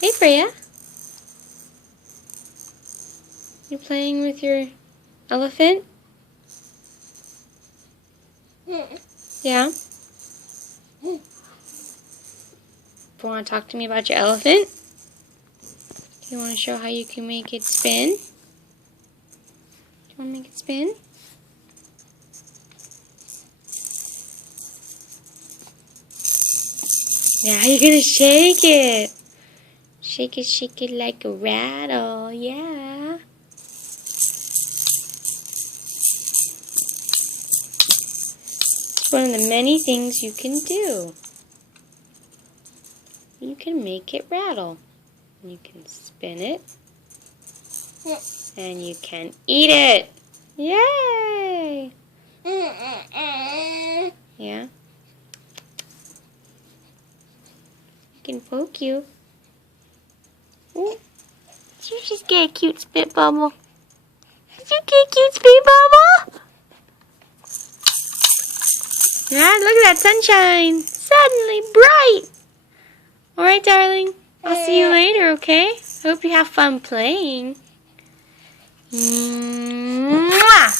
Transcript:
Hey, Freya. You playing with your elephant? Yeah? You want to talk to me about your elephant? You want to show how you can make it spin? Do you want to make it spin? Now you're going to shake it. Shake it like a rattle. Yeah. It's one of the many things you can do. You can make it rattle. You can spin it. And you can eat it. Yay! Yeah? I can poke you. Ooh. Did you just get a cute spit bubble? Did you get a cute spit bubble? Yeah, look at that sunshine. Suddenly bright. Alright, darling. I'll see you later, okay? Hope you have fun playing. Mwah!